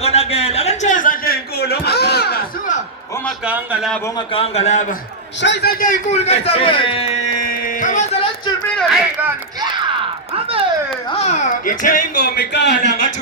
konakele akanitsheza nje inkulu omaganga laba Shayisa nje inkulu ngenza wena. Kabaza la jimina ngani. Abe. ngithe ingoma ikala ngathi